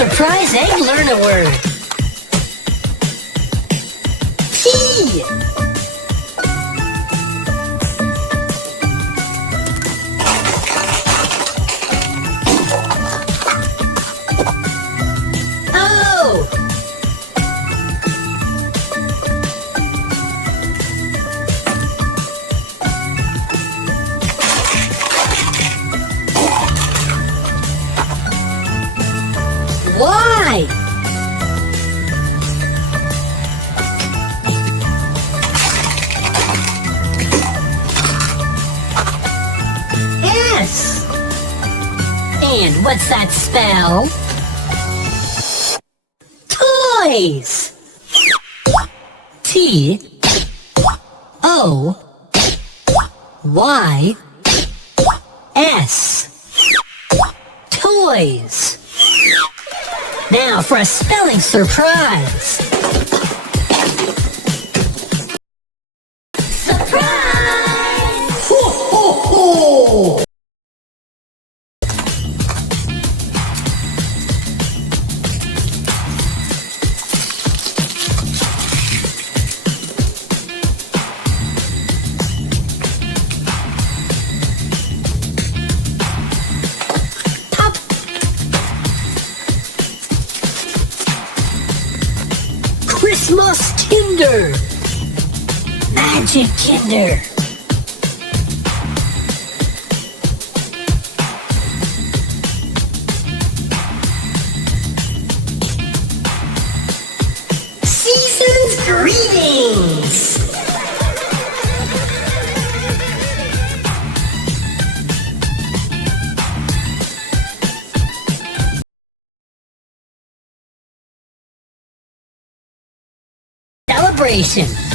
surprise and learn a word. Tea. O. Y. S. And what's that spell? Toys. T. O. Y. S. Toys. Now for a spelling surprise. Surprise! Ho, ho, ho! Pop! Christmas Kinder! Magic Kinder! Season's greetings! Celebration!